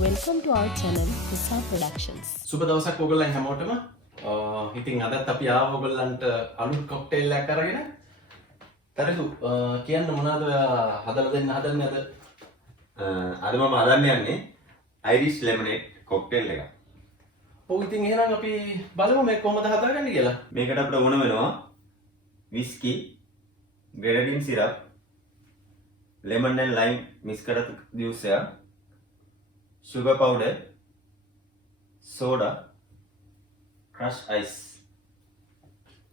Welcome to our channel, Prasa Productions. සුබ දවසක් ඔයගොල්ලන් හැමෝටම. ඉතින් අදත් අපි ආව ඔයගොල්ලන්ට අලුත් කොක්ටේල් එකක් අරගෙන. තරදු කියන්න මොනවද ඔයා හදලා දෙන්න හදන්නේ අද? අද මම හදන්න යන්නේ Irish lemonade cocktail එකක්. ඔව් ඉතින් එහෙනම් අපි බලමු මේක කොහොමද හදාගන්නේ කියලා. මේකට අපිට ඕන වෙනවා whisky, grenadine syrup, lemon and lime mix කරපු juice එක, sugar powder, soda, crushed ice.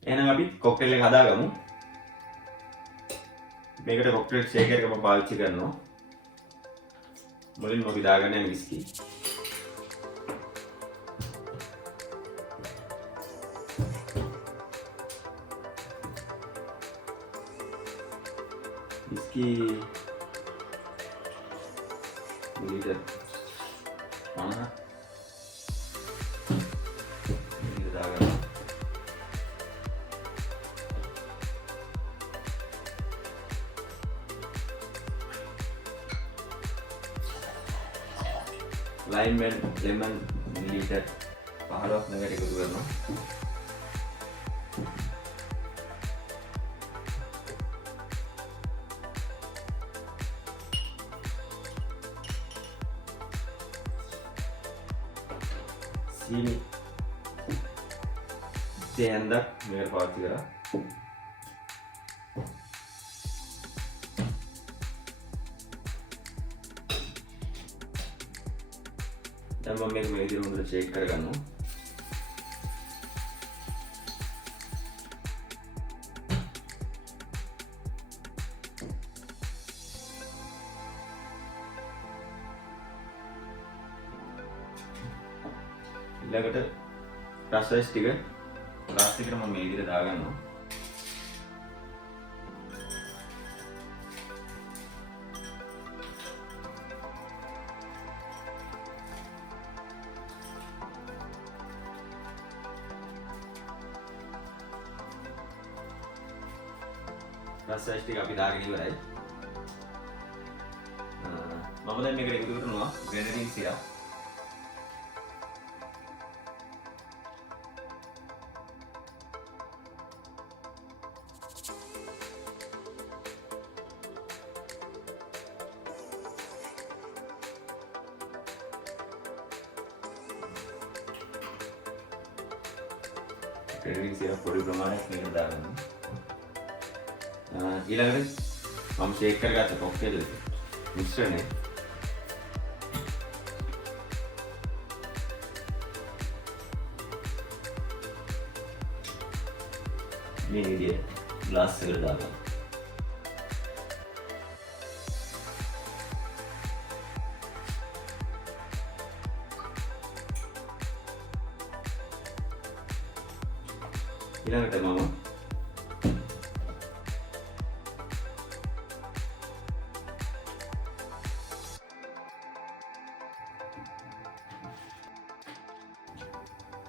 එහෙනම් අපි cocktail එක හදාගමු. මේකට cocktail shaker එකක් මම පාවිච්චි කරනවා. මුලින්ම අපි දාගන්න යන whisky. Whisky mililiter mana? Ini දාගන්න. Lime and lemon milliliter 15ක් නගට එකතු කරනවා. සීනි දෙන්දක් මේකට පාවිච්චි කරා. දැන් මම මේක මේ විදිහට හොඳට ෂේක් කරගන්නවා. ඊළඟට රසයිස් ටික ග්ලාස් එකට මම මේ විදිහට දාගන්නවා. රසයිස් ටික අපි දාගෙන ඉවරයි. මම දැන් මේකට එකතු කරනවා grenadine syrup. grenadine syrup පොඩි ප්‍රමාණයක් මේකට දාගන්න. ඊළඟට මම ෂේක් කරගත්ත කොක්ටේල් මිශ්‍රණය මේ විදිහට ග්ලාස් එකට දාගන්න. ඊළඟට මම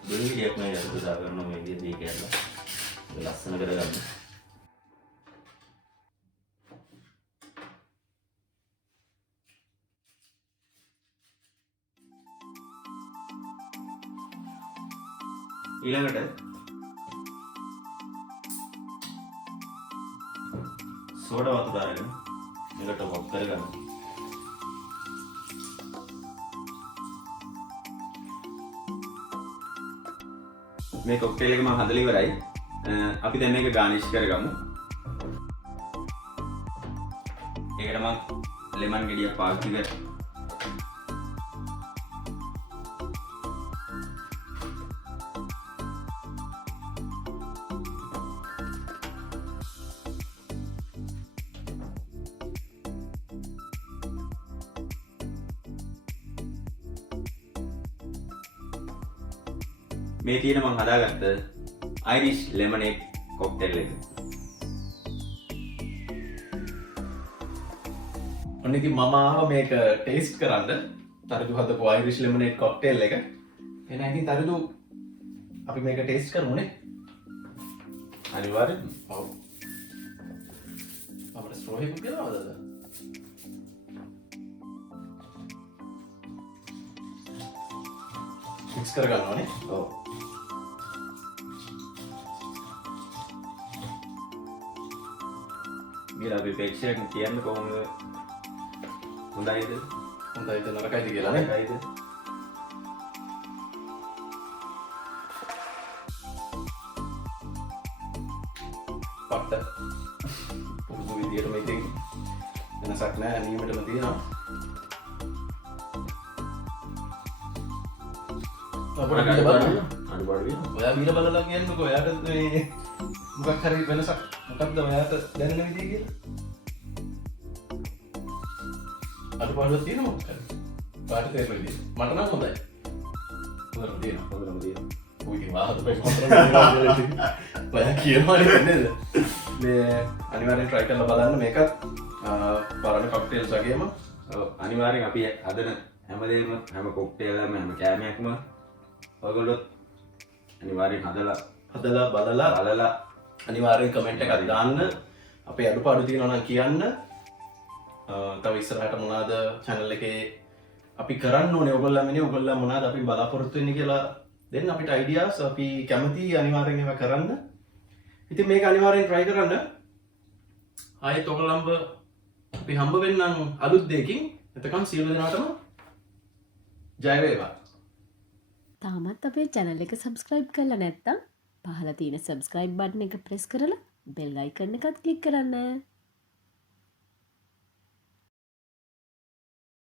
දෙවි විදියක් මේ අද දාගන්න මේ විදිහට කියලා ලස්සන කරගන්න. ඊළඟට සෝඩා වතුර අරගෙන මේකට වොක් කරගන්න. මේ කොක්ටේල් එක මම හදලා ඉවරයි. අපි දැන් මේක garnish කරගමු. ඒකට මම lemon ගෙඩියක් පාවිච්චි කරා. මේ තියෙන මම හදාගත්ත Irish lemonade cocktail එක. ඔන්න ඉතින් මම ආව මේක ටේස්ට් කරන්න. තරදු හදපු Irish lemonade cocktail එක. එහෙනම් ඉතින් තරදු අපි මේක ටේස්ට් කරමුනේ. අනිවාර්යෙන්. ඔව්. අපිට ස්ට්‍රෝ එකක් ගන්නවද? මික්ස් කරගන්න ඕනේ. ඔව්. ගිහලා අපි ප්‍රේක්ෂකයන් කියන්න කොහොමද? හොඳයිද? හොඳයිද නරකයිද කියලා නේ. හොඳයිද? පට්ට. පුරුදු විදියටම ඉතින් වෙනසක් නැහැ නියමටම තියෙනවා. අපිට බීලා බලන්න. අඩුපාඩු වෙනවා. ඔයා බීලා බලලා කියන්නකෝ. ඔයාට මේ මොකක් හරි වෙනසක් මොකක්ද ඔයාට දැනෙන විදිය කියලා? අඩුපාඩුවක් තියෙනවද මොකක්ද? පාට තේරෙන්නේ විදිය. මට නම් හොඳයි. හොඳටම තියෙනවා. හොඳටම තියෙනවා. උයි වාහත පෙක් මොකක්ද ඔයා කියනවා නේද? මේ අනිවාර්යෙන් try කරලා බලන්න මේකත් පරණ කොක්ටේල්ස් වගේම අනිවාර්යෙන් අපි හදන හැමදේම හැම කොක්ටේල්ලම හැම කෑමයක්ම ඔයගොල්ලෝ අනිවාර්යෙන් හදලා බලලා අනිවාර්යෙන් කමෙන්ට් එකක් දාන්න. අපේ අඩුපාඩු තියෙනවා නම් කියන්න. තව ඉස්සරහට මොනවාද channel එකේ අපි කරන්න ඕනේ ඔයගොල්ලෝ මොනවාද අපි බලාපොරොත්තු වෙන්නේ කියලා දෙන්න අපිට ideas. අපි කැමතියි අනිවාර්යෙන් ඒවා කරන්න. ඉතින් මේක අනිවාර්යෙන් try කරන්න. ආයෙත් ඔයගොල්ලන්ව අපි හම්බ වෙන්නම් අලුත් දෙයකින්. එතකන් සියලු දෙනාටම ජය වේවා. තාමත් අපේ channel එක subscribe කරලා නැත්නම් පහළ තියෙන subscribe button එක press කරලා bell icon එකත් click කරන්න.